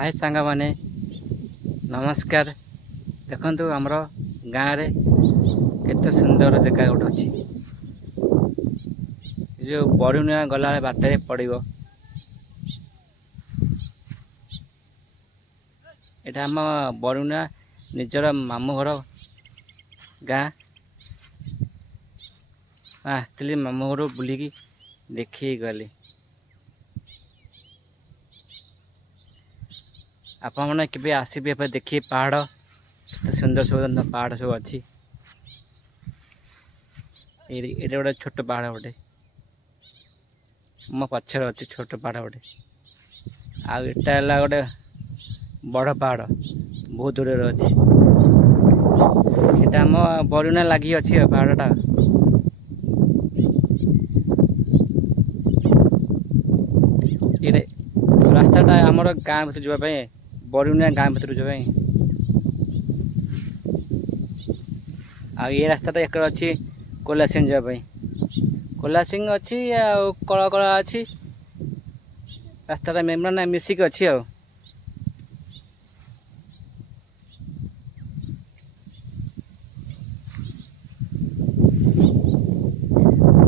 हाय सांग माने नमस्कार। देखंतु हमरो गाँव रे केते सुंदर जगह गोटे अच्छी जो बरुणिया गला बाटे पड़ो। एटा आम बरुणिया निजर मामू घर गाँ आसली मामू घर बुलिकी देखी गली। आपण मैंने केबे आसबे देखिए पहाड़ केते सुंदर सुंदर पहाड़ सब अच्छी। ये गोटे छोट पहाड़ गोटे मो पछर अच्छी छोट पहाड़ गोटे आटा गोटे बड़ पहाड़ बहुत दूर अच्छी। एटा आम बरुणा लगी अच्छी पहाड़टा। ये रास्ताटा आमर गाँ भर जावाई बरुणा गाँ भर जावाई ये रास्ताटा एक अच्छी कोलासिंग जावाई कोलासिंग अच्छी कला कला अच्छी रास्ताटा मेमना मिसिक अच्छी आ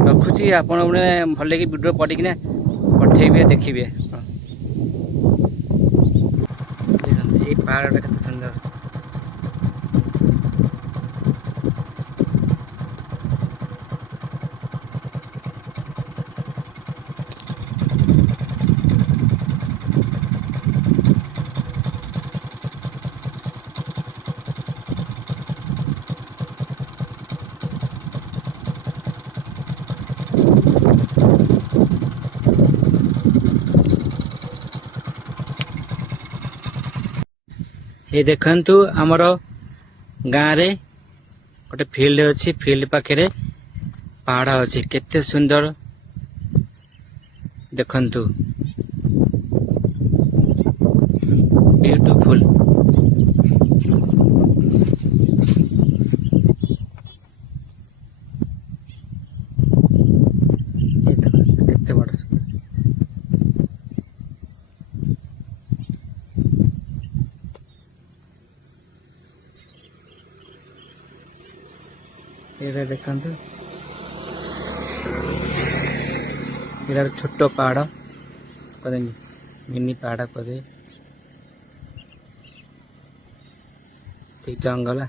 रखुची आपण भले कि वीडियो पढ़िकिना पठेबे देखिए। ये पहाड़टा केते सुंदर। ये देखंतु हमरो गाँव रे गोटे फील्ड अच्छी फील्ड पाखे पहाड़ अच्छी केते सुंदर देखंतु ब्यूटीफुल। केते बड़ ये देखंतु इधर छोटो पहाड़ कदे मिनी पहाड़ कदे ठीक जंगल है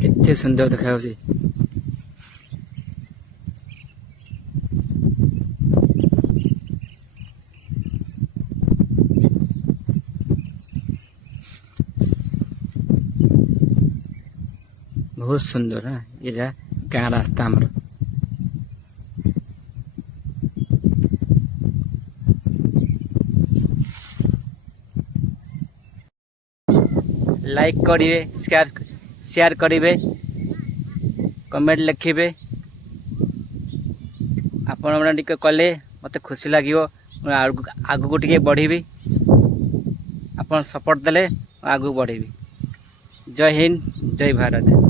केते सुंदर देखा बहुत सुंदर है ये जा गाँ रास्ता हमर। लाइक करिवे शेयर करिवे कमेंट लिखिवे आपण मैंने टिके कले मते खुशी लागिवो आगु को टिके बढ़ीबी आपण सपोर्ट देले आगु बढ़ीबी। जय हिंद जय भारत।